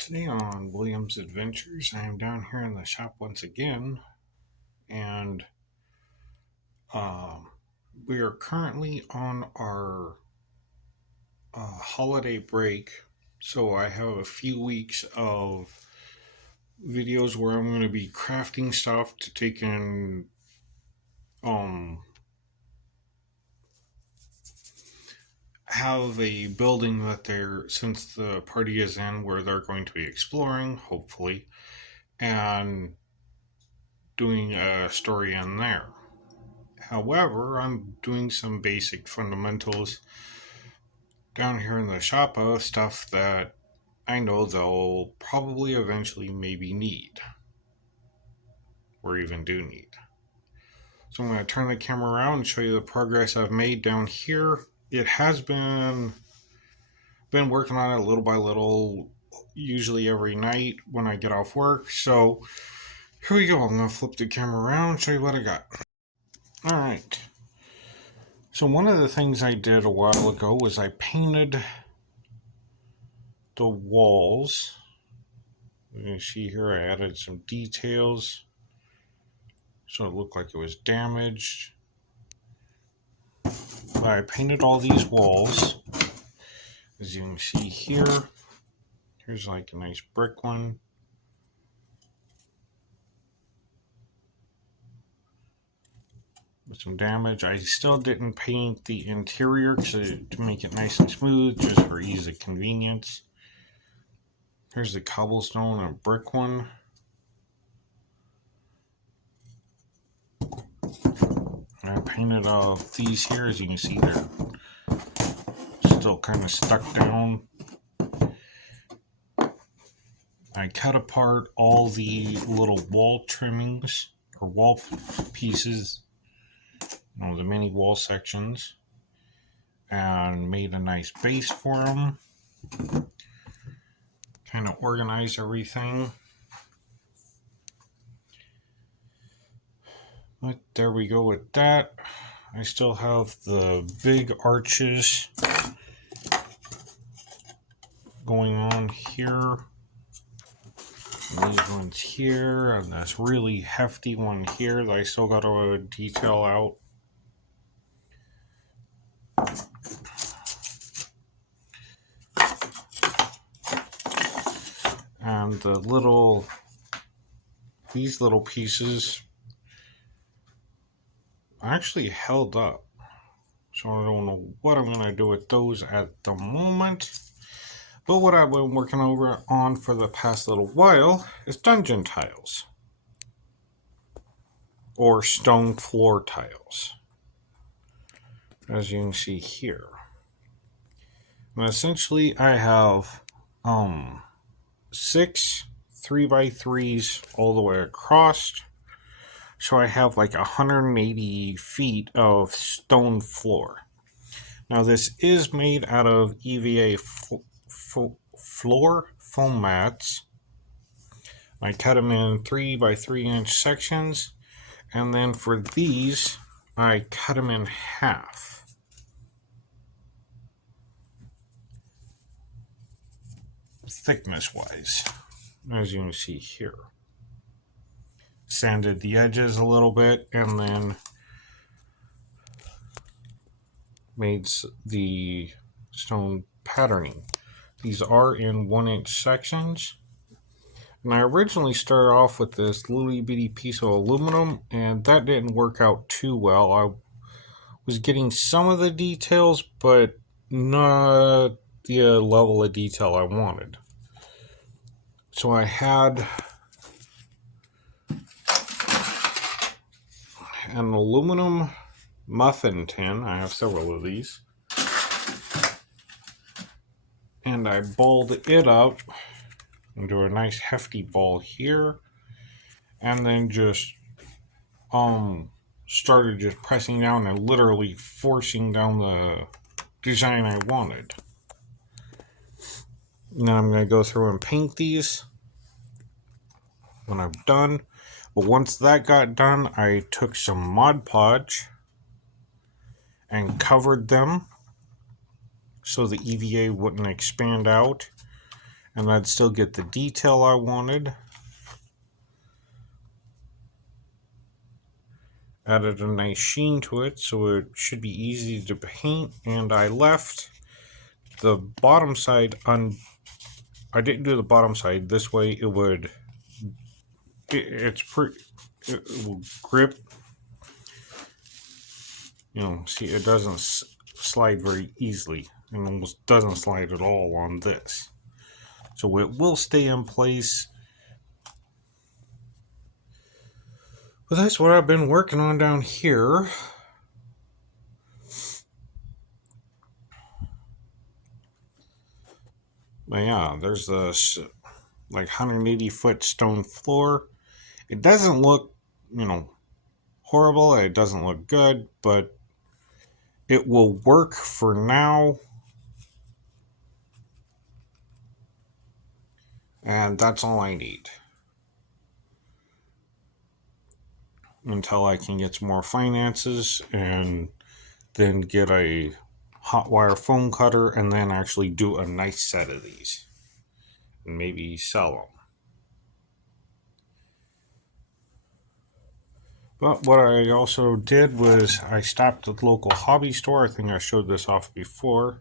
Today on William's Adventures, I am down here in the shop once again, and um, we are currently on our holiday break. So I have a few weeks of videos where I'm going to be crafting stuff to take and um, have a building that since the party is in, where they're going to be exploring, hopefully, and doing a story in there. However, I'm doing some basic fundamentals down here in the shop of stuff that I know they'll probably eventually maybe need, or even do need. So I'm going to turn the camera around and show you the progress I've made down here. It has been working on it little by little, usually every night when I get off work. So here we go. I'm going to flip the camera around and show you what I got. All right. So one of the things I did a while ago was I painted the walls. You can see here I added some details so it looked like it was damaged. But I painted all these walls. As you can see here, here's like a nice brick one. With some damage. I still didn't paint the interior to make it nice and smooth, just for ease of convenience. Here's the cobblestone and brick one. I painted these here. As you can see, they're still kind of stuck down. I cut apart all the little wall trimmings or wall pieces, the mini wall sections, and made a nice base for them. Kind of organized everything. But there we go with that. I still have the big arches going on here. And these ones here, and this really hefty one here that I still got to detail out. And these little pieces actually held up. So I don't know what I'm going to do with those at the moment. But what I've been working on for the past little while is dungeon tiles. Or stone floor tiles. As you can see here. And essentially I have 6 3x3s all the way across. So I have like 180 feet of stone floor. Now this is made out of EVA floor foam mats. I cut them in 3x3-inch sections. And then for these, I cut them in half. Thickness wise, as you can see here. Sanded the edges a little bit and then made the stone patterning. These are in 1-inch sections. And I originally started off with this little bitty piece of aluminum, and that didn't work out too well. I was getting some of the details, but not the level of detail I wanted. So I had an aluminum muffin tin. I have several of these. And I balled it up into a nice hefty ball here. And then just started just pressing down and literally forcing down the design I wanted. Now I'm going to go through and paint these when I'm done. But once that got done, I took some Mod Podge and covered them so the EVA wouldn't expand out. and I'd still get the detail I wanted. Added a nice sheen to it, so it should be easy to paint, and I left the bottom side I didn't do the bottom side. This way it would, it will grip. See, it doesn't slide very easily, and almost doesn't slide at all on this. So it will stay in place. But that's what I've been working on down here. But yeah, there's this like 180-foot stone floor. It doesn't look, horrible. It doesn't look good, but it will work for now. And that's all I need. Until I can get some more finances and then get a hot wire foam cutter and then actually do a nice set of these. And maybe sell them. But what I also did was I stopped at the local hobby store. I think I showed this off before.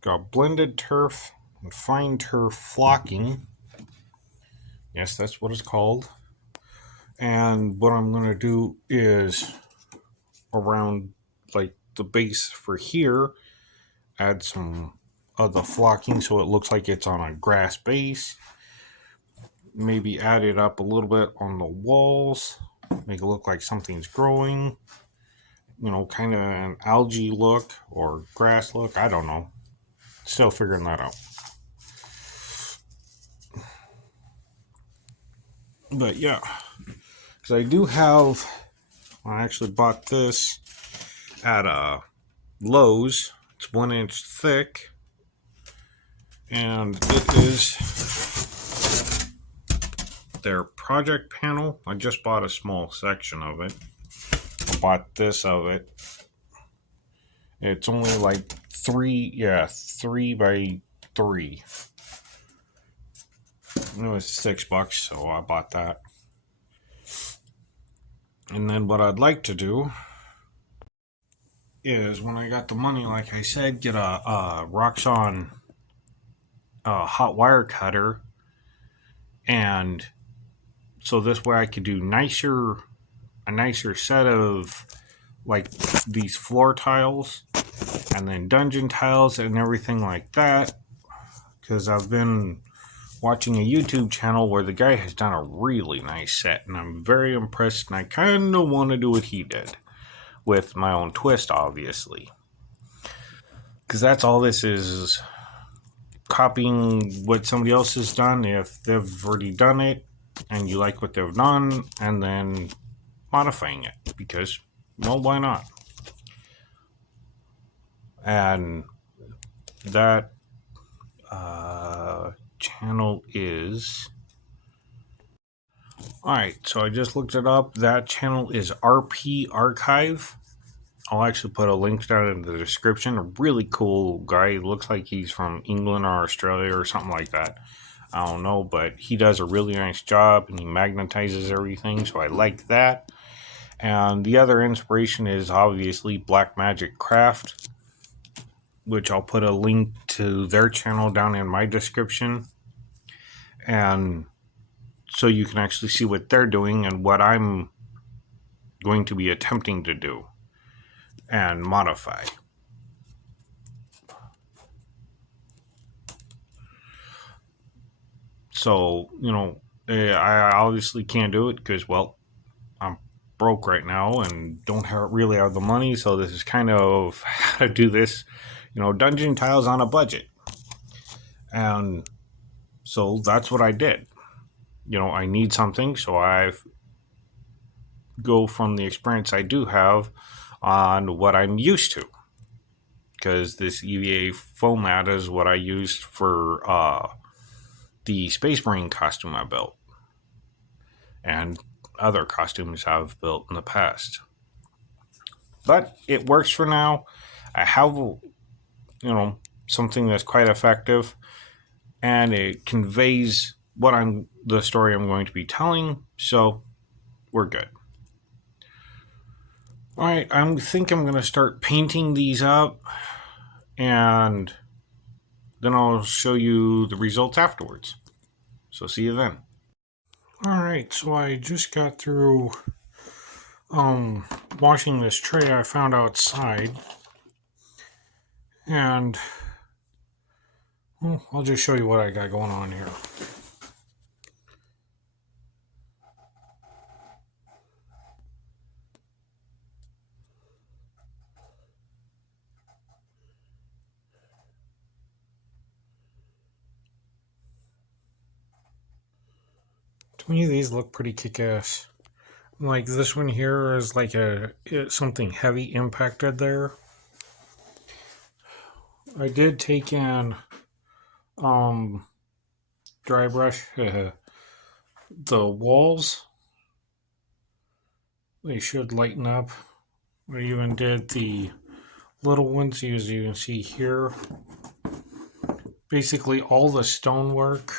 Got blended turf and fine turf flocking. Yes, that's what it's called. And what I'm going to do is around like the base for here, add some of the flocking so it looks like it's on a grass base. Maybe add it up a little bit on the walls, make it look like something's growing. Kind of an algae look or grass look. I don't know. Still figuring that out. But yeah, because I do have, I actually bought this at Lowe's. It's 1 inch thick, and it is their project panel. I just bought a small section of it. I bought this of it. It's only like 3 by 3. It was $6, so I bought that. And then what I'd like to do is when I got the money, like I said, get a Roxxon hot wire cutter, and so this way I could do a nicer set of like these floor tiles and then dungeon tiles and everything like that, because I've been watching a YouTube channel where the guy has done a really nice set, and I'm very impressed, and I kind of want to do what he did with my own twist, obviously, because that's all this is copying what somebody else has done if they've already done it and you like what they've done, and then modifying it, because, well, why not? And that channel is, alright, so I just looked it up. That channel is RP Archive. I'll actually put a link down in the description. A really cool guy. Looks like he's from England or Australia or something like that. I don't know, but he does a really nice job and he magnetizes everything, so I like that. And the other inspiration is obviously Black Magic Craft, which I'll put a link to their channel down in my description. And so you can actually see what they're doing and what I'm going to be attempting to do and modify. So, I obviously can't do it because, well, I'm broke right now and don't really have the money. So this is kind of how to do this, dungeon tiles on a budget. And so that's what I did. I need something, so I go from the experience I do have on what I'm used to. Because this EVA foam mat is what I used for the Space Marine costume I built. And other costumes I've built in the past. But it works for now. I have, something that's quite effective. and it conveys the story I'm going to be telling, so we're good. All right, I think I'm going to start painting these up, and then I'll show you the results afterwards. So see you then. All right, so I just got through washing this tray I found outside, and I'll just show you what I got going on here. To me, these look pretty kick-ass. Like this one here is like something heavy impacted there. I did take in dry brush the walls. They should lighten up. I even did the little ones, as you can see here. Basically all the stonework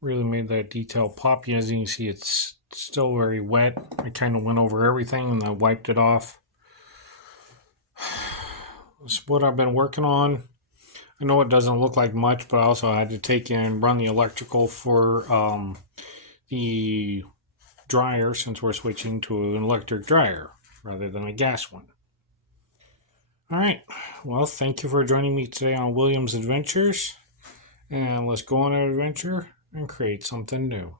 really made that detail pop. As you can see, it's still very wet. I kind of went over everything and then wiped it off. That's what I've been working on. I know it doesn't look like much, but I also had to take and run the electrical for the dryer, since we're switching to an electric dryer rather than a gas one. All right, well, thank you for joining me today on William's Adventures, and let's go on an adventure and create something new.